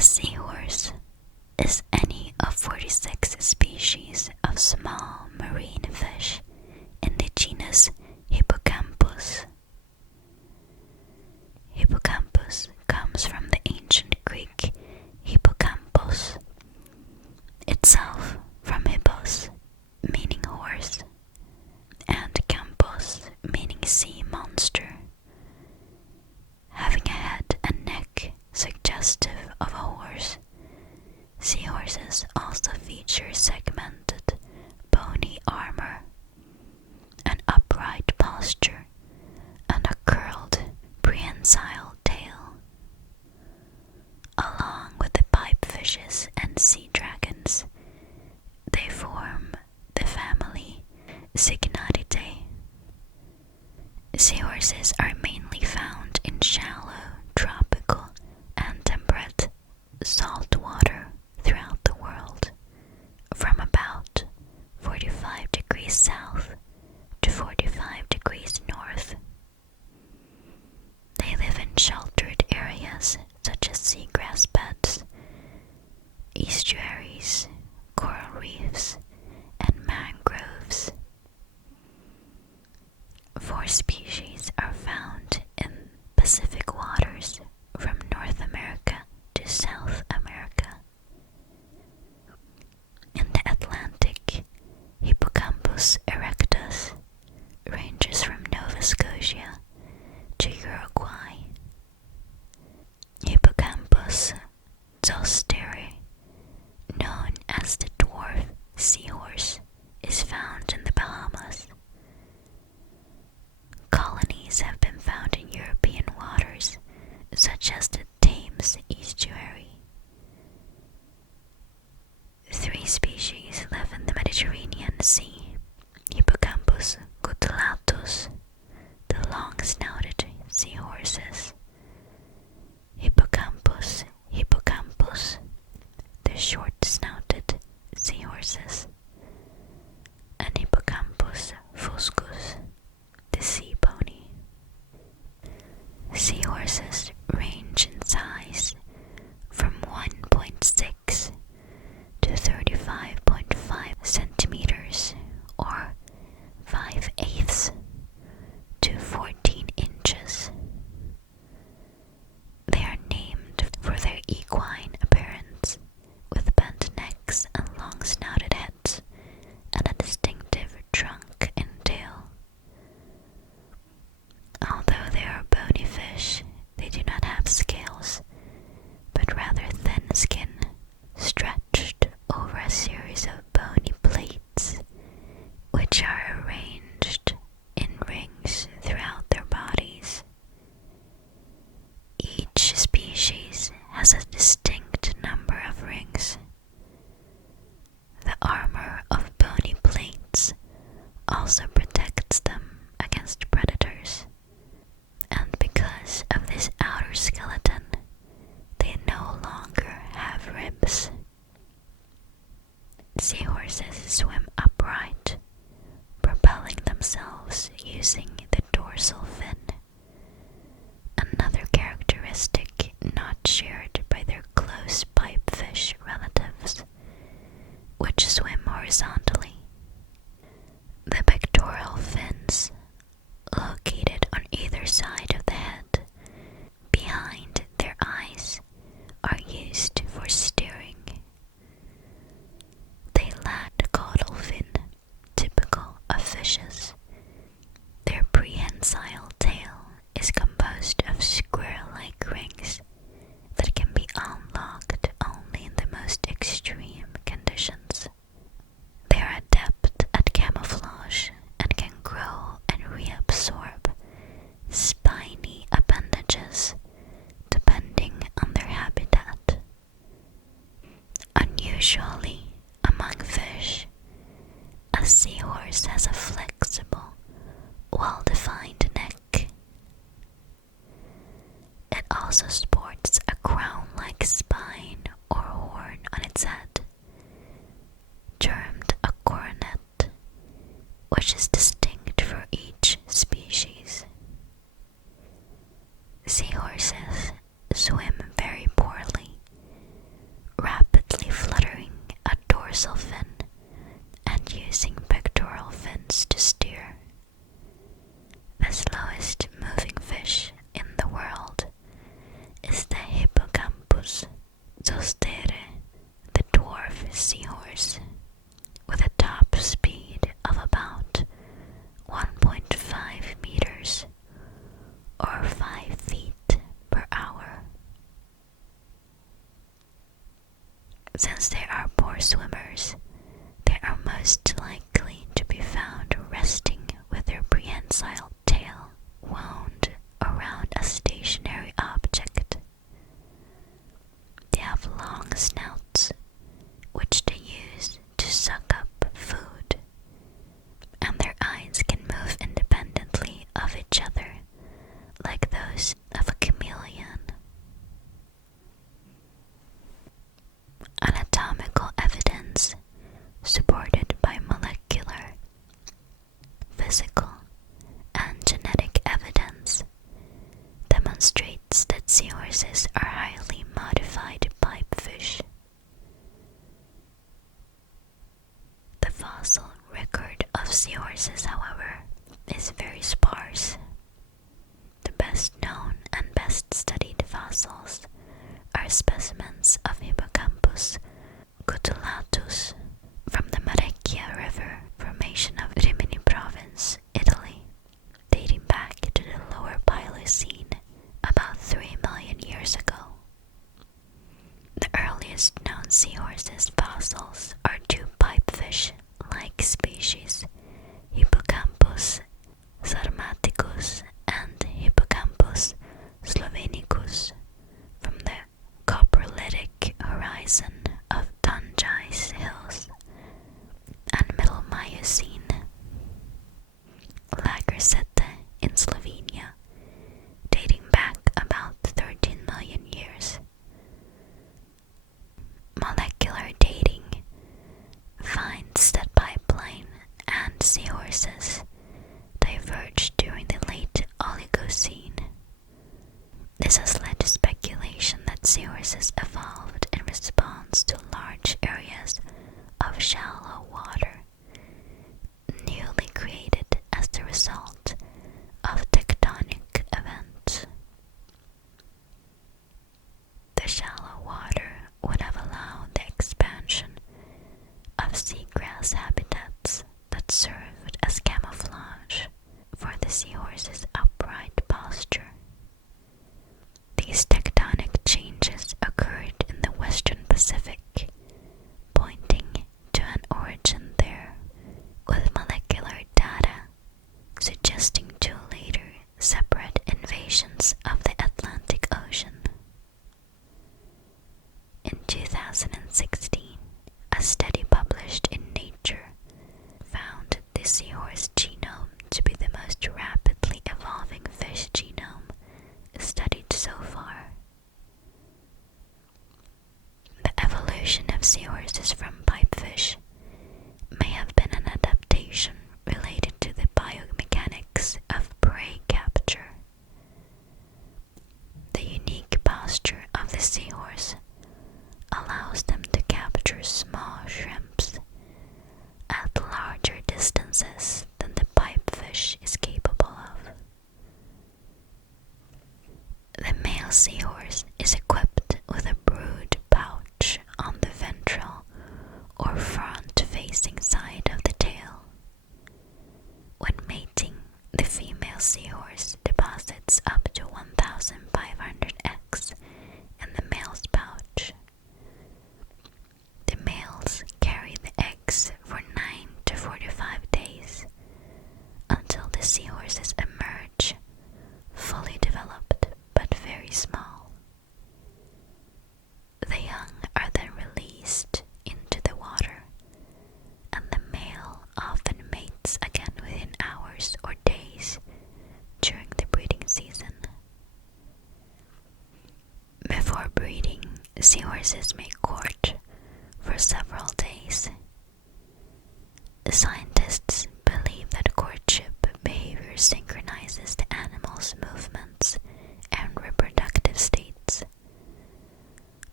A seahorse is any of 46 species of small marine fish in the genus Hippocampus. Hippocampus comes from the ancient Greek hippocampos, itself from hippos, meaning horse, and campos, meaning sea monster. Having a head and neck suggestive of a horse, seahorses also feature segmented, bony armor, an upright posture, and a curled, prehensile tail. Along with the pipefishes and sea dragons, they form the family Cygnatidae. Seahorses are mainly found in shallow, tropical, and temperate salt water throughout the world, from about 45 degrees south to 45 degrees north. They live in sheltered areas such as seagrass beds, estuaries, coral reefs, and mangroves. 4 species are found in Pacific waters from North America to South America. In the Atlantic, Hippocampus erectus ranges from Nova Scotia to Uruguay. Hippocampus zosteri, known as the dwarf seahorse, is found in the Bahamas. Colonies have been found in European waters, such as the Thames estuary. 3 species live in the Mediterranean Sea: Hippocampus cutellatus, the long-snouted seahorses; Hippocampus hippocampus, the short-snouted seahorses; and Hippocampus fuscus, the sea pony. Seahorses range in size from 1.6 to 35.5 centimeters, or 5/8 to 14 inches. They are named for their equine appearance, with bent necks and long-snouted heads, and a distinctive trunk and tail. Although they are bony fish, they do not have scales, but rather thin skin, stretched over a series of bony plates, which are arranged in rings throughout their bodies. Each species has a distinct number of rings. The armor of bony plates also protects them against predators, and because of this outer skeleton, they no longer have ribs. Seahorses swim upright, propelling themselves using the dorsal fin, another characteristic not shared by their close pipefish relatives, which swim horizontally. The pectoral fins, located on either side of the head, behind their eyes, are used for steering. They lack the caudal fin, typical of fishes. Their prehensile tail is composed of square-like rings that can be unlocked only in the most extreme conditions. They are adept at camouflage and can grow and reabsorb spiny appendages depending on their habitat. Unusually, among fish, a seahorse has a flexible, well-defined neck. It also sports a crown-like spine or horn on its head, termed a coronet, which is distinct for each species. Seahorses swim very poorly Since they are poor swimmers, they are most likely to be found resting with their prehensile tail wound around a stationary object. They have long snouts, which they use to suck up food, and their eyes can move independently of each other, like those of a chameleon. Anatomical evidence, supported by molecular, physical, and genetic evidence, demonstrates that seahorses are highly modified pipefish. The fossil record of seahorses, however, is very sparse. The best known and best studied fossils are specimens of Hippocampus cutulatus from the Marecchia River formation of Rimini Province, Italy, dating back to the lower Pliocene about 3 million years ago. The earliest known seahorses fossils are two pipefish-like species, Hippocampus sarmaticus and Hippocampus slovenicus, from the Coprolitic horizon of Tungais Hills and Middle Miocene. Lagersette in Slovenia, dating back about 13 million years. Molecular dating finds that pipeline and seahorses diverged during the late Oligocene. This has led to speculation that seahorses evolved in response to large areas of shallow water, newly created as the result of tectonic events. The shallow water would have allowed the expansion of seagrass habitats that served as camouflage for the seahorse's upright posture. These tectonic changes occurred in the Western Pacific, pointing to an origin there, with molecular data suggesting two later separate invasions of the Atlantic Ocean. In 2016, a study published in Nature found the seahorse genome to be the most rapidly evolving fish genome studied so far. The evolution of seahorses from pipefish may have been an adaptation related to the biomechanics of prey capture. The unique posture of the seahorse allows them to capture small shrimps at larger distances than the pipefish is capable of. The male seahorse is equipped with a brood pouch on the ventral or front-facing side of the tail. When mating, the female seahorse deposits up to 1,500 eggs in the male's pouch. The males carry the eggs for 9 to 45 days until the seahorses emerge, fully developed but very small. The young are then released into the water, and the male often mates again within hours or days during the breeding season. Before breeding, seahorses may court for several days. Scientists believe that courtship behavior synchronizes the animal's movements and reproductive states,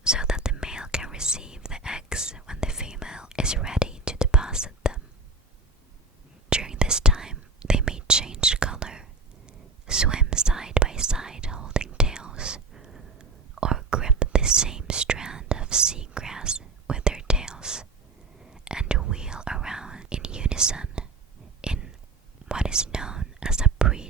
so that the male can receive the eggs when the female is ready to deposit them. During this time, they may change color, swim side by side holding tails, or grip the same strand of seagrass with their tails, and wheel around in unison in what is known as a pre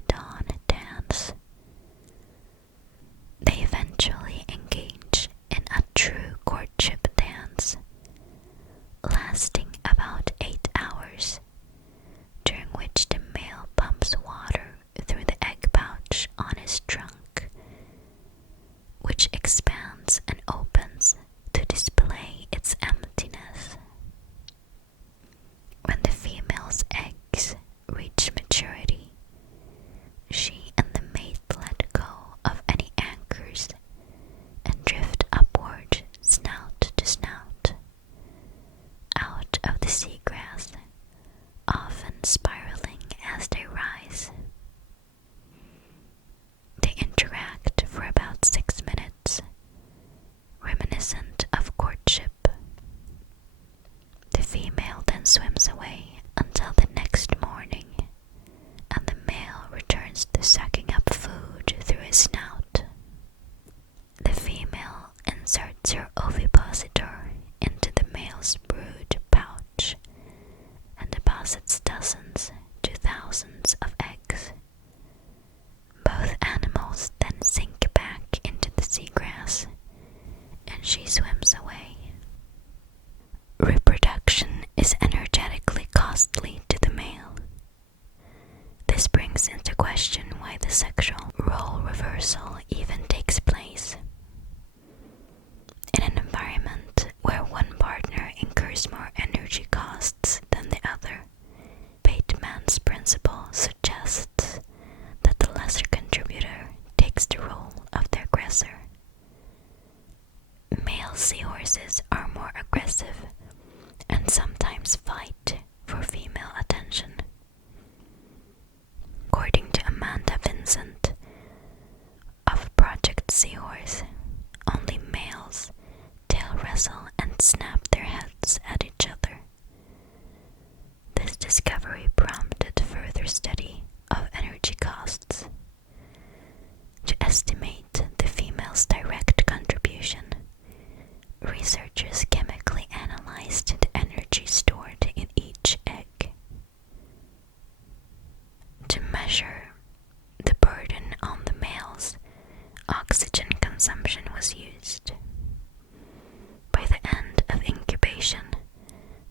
inserts her ovipositor into the male's brood pouch and deposits dozens to thousands of eggs. Both animals then sink back into the seagrass, and she swims away. Reproduction is energetically costly to the male. This brings into question why the sexual role reversal even takes place. In an environment where one partner incurs more energy costs than the other, Bateman's principle suggests that the lesser contributor takes the role of the aggressor. Male seahorses are more aggressive and sometimes fight for female attention. According to Amanda Vincent of Project Seahorse, only males tail wrestle and snap their heads at each other. This discovery prompted further study of energy costs. To estimate the female's direct contribution, researchers chemically analyzed the energy stored in each egg. To measure the burden on the males, oxygen consumption was used. By the end of incubation,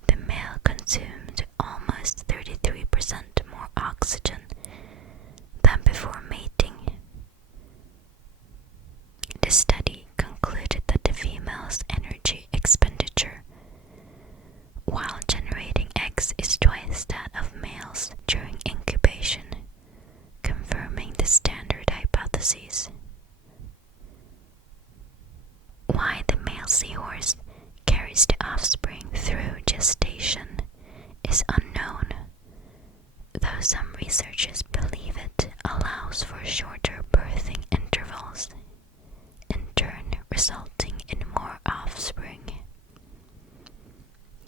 the male consumed almost 33% more oxygen than before mating. The study concluded that the female's energy expenditure while generating eggs is twice that of males during incubation, confirming the standard hypotheses. Why the male seahorse carries the offspring through gestation is unknown, though some researchers believe it allows for shorter birthing intervals, in turn resulting in more offspring.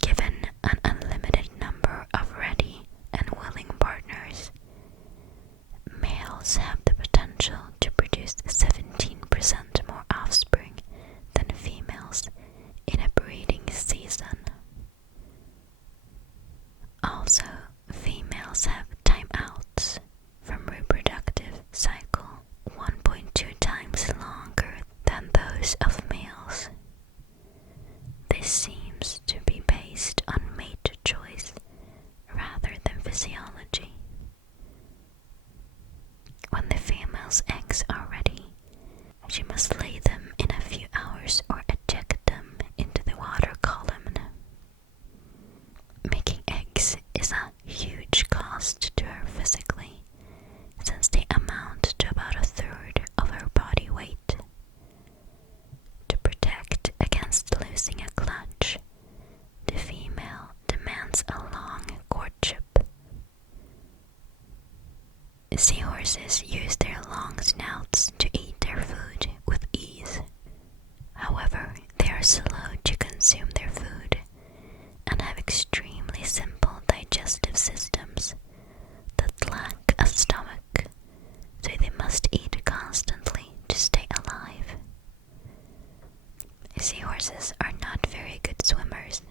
Given an unlimited number of ready and willing partners, males have the potential to produce 17% more offspring than females in a breeding season. Also, females have timeouts from reproductive cycle 1.2 times longer than those of males. This seems to be based on mate choice rather than physiology. When the female's eggs are ready, she must lay them in a few hours or eject them into the water column. Making eggs is a huge cost to her physically, since they amount to about a third of her body weight. To protect against losing a clutch, the female demands a long courtship. Seahorses use their long snouts to eat their food with ease. However, they are slow to consume their food and have extremely simple digestive systems that lack a stomach, so they must eat constantly to stay alive. Seahorses are not very good swimmers,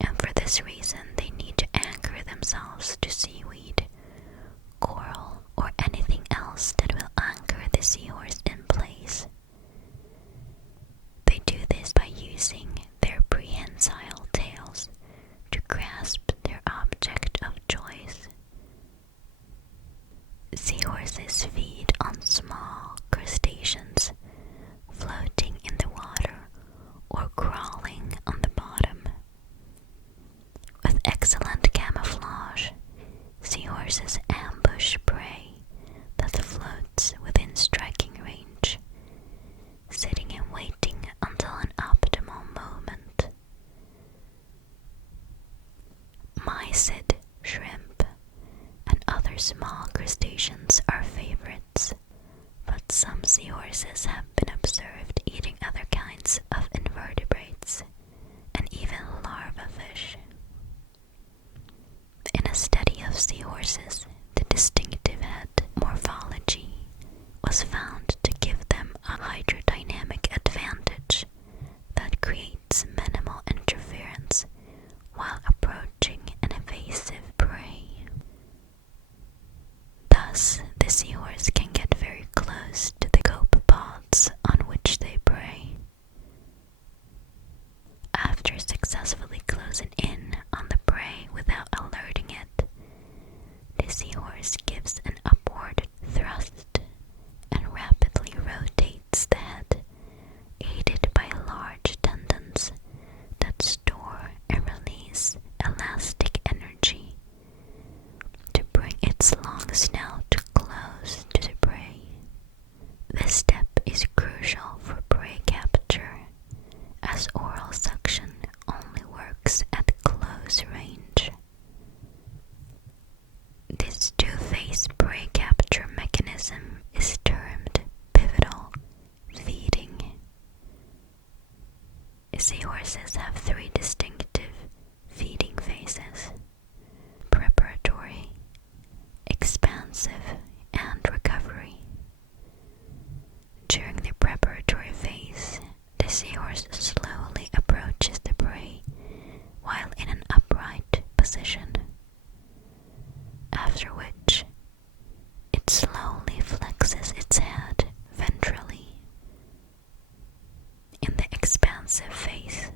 and for this reason they need to anchor themselves to seaweed, coral, or anything else that will anchor the seahorse in place. They do this by using their prehensile tails to grasp their object of choice. Seahorses feed on small crustaceans floating in the water or crawling on the bottom. With excellent camouflage, seahorses ambush prey that floats within striking range, sitting and waiting until an optimal moment. Mysid, shrimp, and other small crustaceans are favorites, but some seahorses have been observed eating other kinds of invertebrates and even larva fish. In a study of seahorses, the distinctive head morphology was found to give them a hydrodynamic advantage creates minimal interference while approaching an evasive prey. Thus, the seahorse can get very close to the copepods on which they prey. After successfully closing in on the prey without alerting it, the seahorse gives an upward thrust and rapidly rotates the head, aided by large tendons that store and release elastic energy to bring its long snout close to the prey. This step is crucial for prey capture, as oral suction only works at close range. This two-phase prey capture mechanism is termed pivotal feeding. Seahorses have three distinctive feeding phases: preparatory, expansive, and recovery. During the preparatory phase, the seahorse slowly approaches the prey while in an upright position, after which it slowly flexes its head ventrally. In the expansive phase,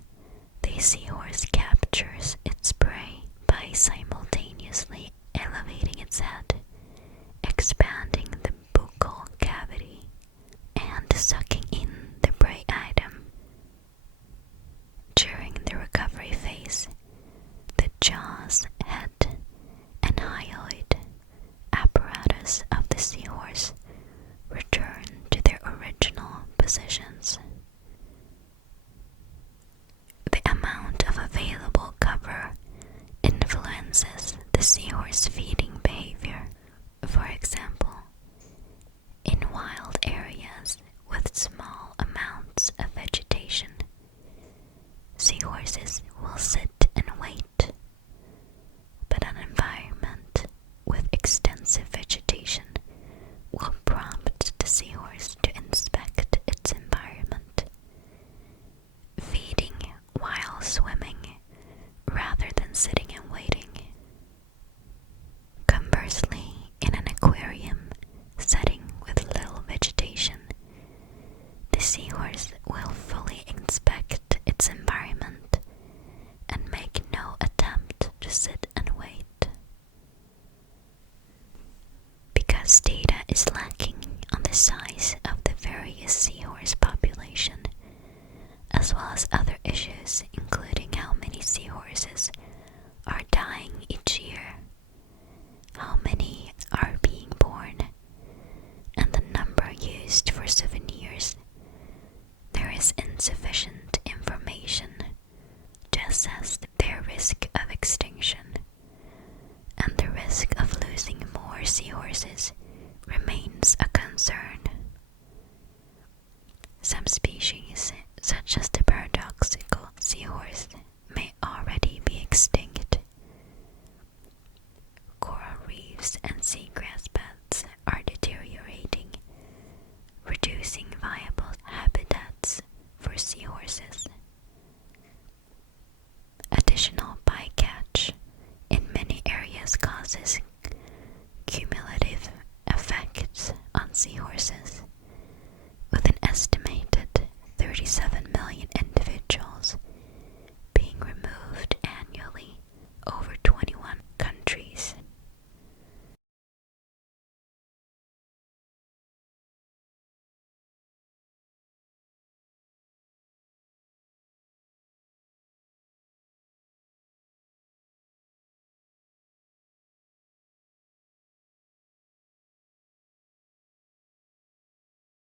the seahorse captures its prey by simultaneously elevating its head, expanding the buccal cavity, and sucking in the prey item. During the recovery phase, the jaws, head, and hyoid apparatus of the seahorse return to their original positions. The amount of available cover influences the seahorse feeding behavior. For example, in wild areas with small amounts of vegetation, seahorses will sit and wait, but an environment with extensive vegetation will prompt the seahorse to inspect its environment, feeding while swimming rather than sitting and waiting. Conversely, in an aquarium setting with little vegetation, the seahorse will fully inspect its environment and make no attempt to sit and wait. Because data is lacking on the size of the various seahorse population, as well as other issues including how many seahorses are dying each year, how many are being born, and the number used for souvenirs, there is insufficient information to assess their risk of extinction, and the risk of losing more seahorses remains a concern. Some species, such as the burdock